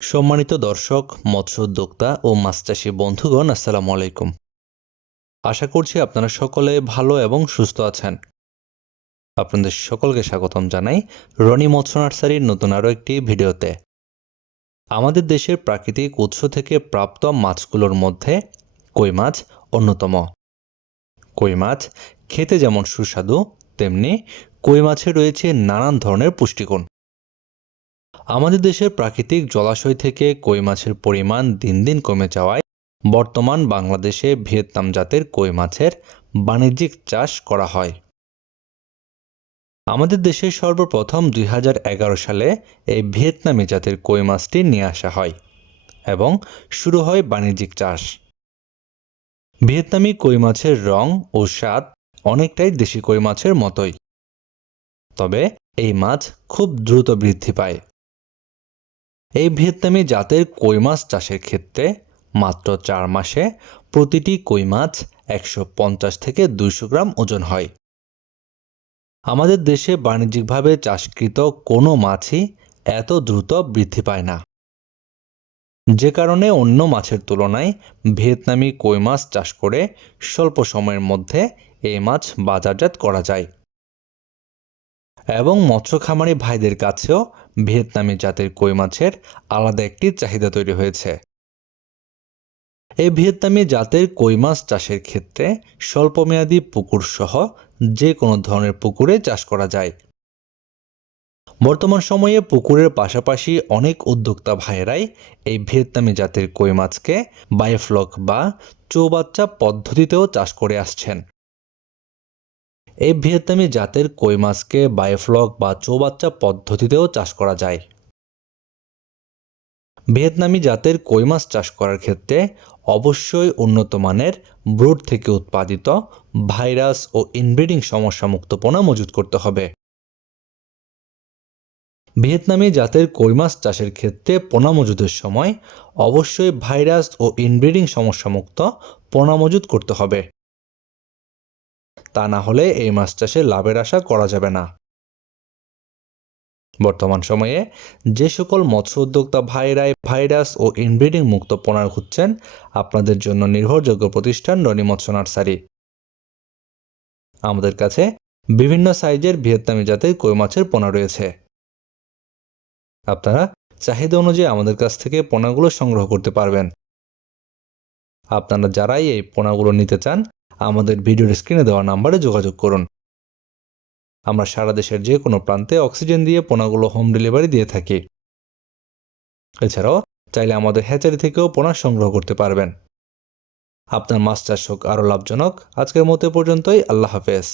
সম্মানিত দর্শক, মৎস্য উদ্যোক্তা ও মাছ চাষী বন্ধুগণ, আসসালামু আলাইকুম। আশা করছি আপনারা সকলে ভালো এবং সুস্থ আছেন। আপনাদের সকলকে স্বাগতম জানাই রনি মৎস্য নার্সারির নতুন আরও একটি ভিডিওতে। আমাদের দেশের প্রাকৃতিক উৎস থেকে প্রাপ্ত মাছগুলোর মধ্যে কই মাছ অন্যতম। কই মাছ খেতে যেমন সুস্বাদু, তেমনি কই মাছে রয়েছে নানান ধরনের পুষ্টিগুণ। আমাদের দেশের প্রাকৃতিক জলাশয় থেকে কই মাছের পরিমাণ দিন দিন কমে যাওয়ায় বর্তমান বাংলাদেশে ভিয়েতনাম জাতের কই মাছের বাণিজ্যিক চাষ করা হয়। আমাদের দেশে সর্বপ্রথম 2011 সালে এই ভিয়েতনামি জাতের কই মাছটি নিয়ে আসা হয় এবং শুরু হয় বাণিজ্যিক চাষ। ভিয়েতনামি কই মাছের রং ও স্বাদ অনেকটাই দেশি কই মাছের মতোই, তবে এই মাছ খুব দ্রুত বৃদ্ধি পায়। এই ভিয়েতনামি জাতের কই মাছ চাষের ক্ষেত্রে মাত্র 4 মাসে প্রতিটি কই মাছ 150 থেকে 200 গ্রাম ওজন হয়। আমাদের দেশে বাণিজ্যিকভাবে চাষকৃত কোনো মাছই এত দ্রুত বৃদ্ধি পায় না, যে কারণে অন্য মাছের তুলনায় ভিয়েতনামি কই মাছ চাষ করে স্বল্প সময়ের মধ্যে এই মাছ বাজারজাত করা যায় এবং মৎস্য খামারি ভাইদের কাছেও ভিয়েতনামি জাতের কই মাছের আলাদা একটি চাহিদা তৈরি হয়েছে। এই ভিয়েতনামি জাতের কই মাছ চাষের ক্ষেত্রে স্বল্পমেয়াদী পুকুর সহ যে কোনো ধরনের পুকুরে চাষ করা যায়। বর্তমান সময়ে পুকুরের পাশাপাশি অনেক উদ্যোক্তা ভাইয়েরাই এই ভিয়েতনামি জাতের কই মাছকে বায়োফ্লক বা চৌবাচ্চা পদ্ধতিতেও চাষ করে আসছেন। এই ভিয়েতনামি জাতের কই মাছকে বায়োফ্লক বা চৌবাচ্চা পদ্ধতিতেও চাষ করা যায়। ভিয়েতনামি জাতের কই মাছ চাষ করার ক্ষেত্রে অবশ্যই উন্নত মানের ব্রুড থেকে উৎপাদিত ভাইরাস ও ইনব্রিডিং সমস্যামুক্ত পোনা মজুত করতে হবে। ভিয়েতনামি জাতের কই মাছ চাষের ক্ষেত্রে পোনা মজুদের সময় অবশ্যই ভাইরাস ও ইনব্রিডিং সমস্যামুক্ত পোনা মজুত করতে হবে, তা না হলে এই মাছ চাষে লাভের আশা করা যাবে না। বর্তমান সময়ে যে সকল মৎস্য উদ্যোক্তা ভাইরাই ভাইরাস ও ইনব্রিডিং মুক্ত পোনা খুঁজছেন, আপনাদের জন্য নির্ভরযোগ্য প্রতিষ্ঠান রনি মৎস্য নার্সারি। আমাদের কাছে বিভিন্ন সাইজের ভিয়েতনামি জাতের কই মাছের পোনা রয়েছে। আপনারা চাহিদা অনুযায়ী আমাদের কাছ থেকে পোনাগুলো সংগ্রহ করতে পারবেন। আপনারা যারাই এই পোনাগুলো নিতে চান, আমাদের ভিডিওর স্ক্রিনে দেওয়া নাম্বারে যোগাযোগ করুন। আমরা সারা দেশের যে কোনো প্রান্তে অক্সিজেন দিয়ে পোনাগুলো হোম ডেলিভারি দিয়ে থাকি। এছাড়াও চাইলে আমাদের হ্যাচারি থেকেও পোনা সংগ্রহ করতে পারবেন। আপনার মাছ চাষ হোক আরও লাভজনক। আজকের মতো পর্যন্তই। আল্লাহ হাফেজ।